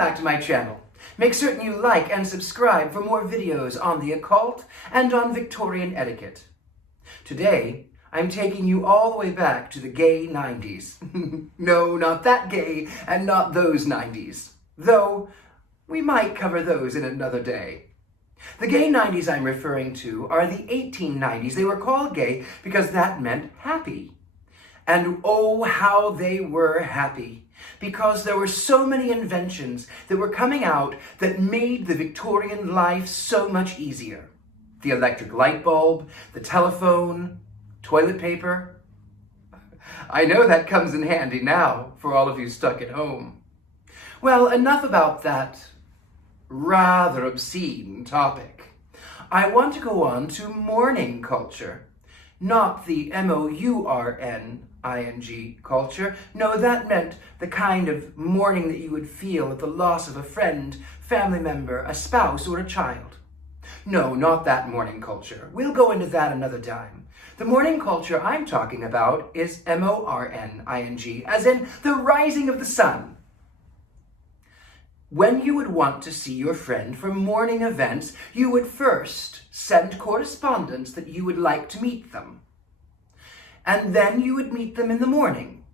back to my channel. Make certain you like and subscribe for more videos on the occult and on Victorian etiquette. Today, I'm taking you all the way back to the gay 90s. No, not that gay and not those 90s. Though, we might cover those in another day. The gay 90s I'm referring to are the 1890s. They were called gay because that meant happy. And oh, how they were happy, because there were so many inventions that were coming out that made the Victorian life so much easier. The electric light bulb, the telephone, toilet paper. I know that comes in handy now for all of you stuck at home. Well, enough about that rather obscene topic. I want to go on to mourning culture, not the mourning culture. No, that meant the kind of mourning that you would feel at the loss of a friend, family member, a spouse, or a child. No, not that mourning culture. We'll go into that another time. The mourning culture I'm talking about is morning, as in the rising of the sun. When you would want to see your friend for mourning events, you would first send correspondence that you would like to meet them. And then you would meet them in the morning,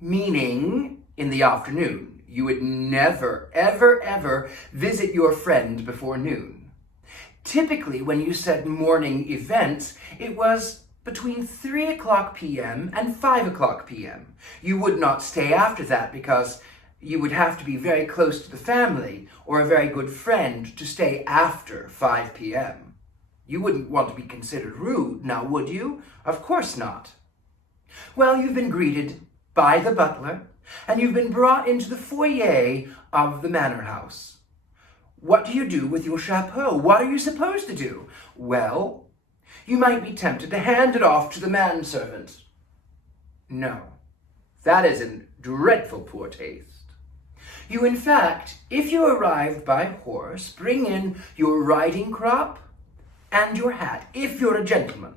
meaning in the afternoon. You would never, ever, ever visit your friend before noon. Typically, when you said morning events, it was between 3 o'clock p.m. and 5 o'clock p.m. You would not stay after that because you would have to be very close to the family or a very good friend to stay after 5 p.m. You wouldn't want to be considered rude, now would you? Of course not. Well, you've been greeted by the butler, and you've been brought into the foyer of the manor house. What do you do with your chapeau? What are you supposed to do? Well, you might be tempted to hand it off to the manservant. No, that is in dreadful poor taste. You, in fact, if you arrived by horse, bring in your riding crop and your hat, if you're a gentleman.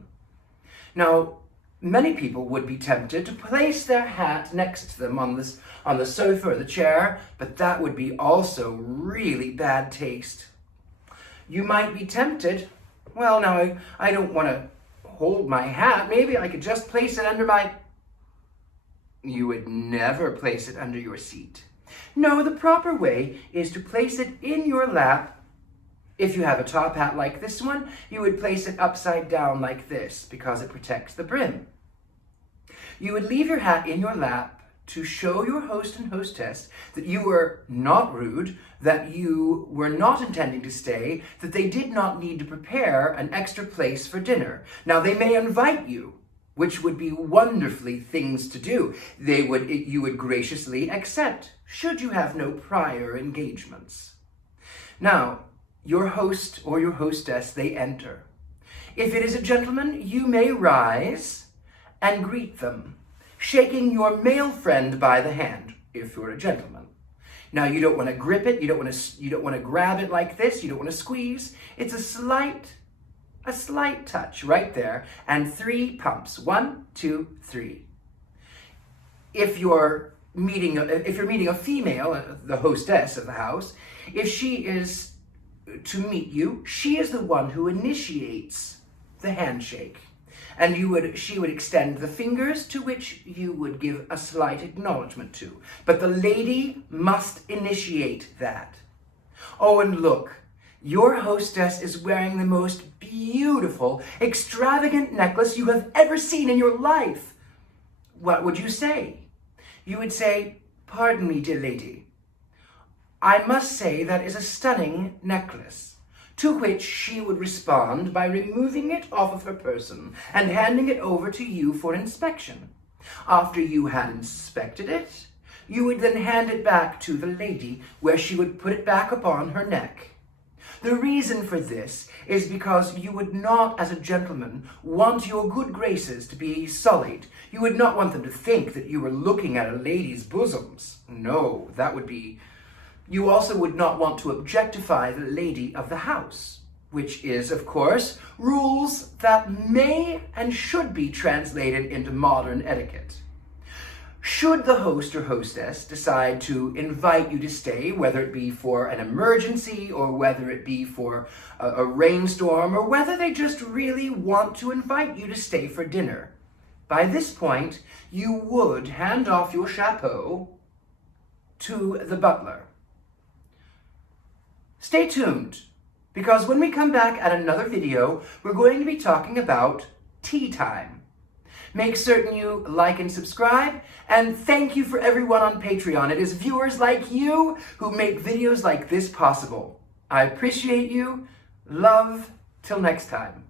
Now, many people would be tempted to place their hat next to them on the sofa or the chair, but that would be also really bad taste. You might be tempted, well, now, I don't want to hold my hat. Maybe I could just place it under my... You would never place it under your seat. No, the proper way is to place it in your lap. If you have a top hat like this one, you would place it upside down like this because it protects the brim. You would leave your hat in your lap to show your host and hostess that you were not rude, that you were not intending to stay, that they did not need to prepare an extra place for dinner. Now, they may invite you, which would be wonderfully things to do. You would graciously accept, should you have no prior engagements. Now, your host or your hostess, they enter. If it is a gentleman, you may rise and greet them, shaking your male friend by the hand, if you're a gentleman. Now, you don't want to grip it, you don't want to grab it like this, you don't want to squeeze. It's a slight touch right there, and 3 pumps. 1, 2, 3. If you're meeting a female, the hostess of the house, if she is to meet you, she is the one who initiates the handshake. And she would extend the fingers, to which you would give a slight acknowledgement to. But the lady must initiate that. Oh, and look, your hostess is wearing the most beautiful, extravagant necklace you have ever seen in your life. What would you say? You would say, "Pardon me, dear lady. I must say that is a stunning necklace." To which she would respond by removing it off of her person and handing it over to you for inspection. After you had inspected it, you would then hand it back to the lady, where she would put it back upon her neck. The reason for this is because you would not, as a gentleman, want your good graces to be sullied. You would not want them to think that you were looking at a lady's bosoms. No, that would be... You also would not want to objectify the lady of the house, which is, of course, rules that may and should be translated into modern etiquette. Should the host or hostess decide to invite you to stay, whether it be for an emergency or whether it be for a rainstorm or whether they just really want to invite you to stay for dinner, by this point, you would hand off your chapeau to the butler. Stay tuned, because when we come back at another video, we're going to be talking about tea time. Make certain you like and subscribe, and thank you for everyone on Patreon. It is viewers like you who make videos like this possible. I appreciate you. Love. Till next time.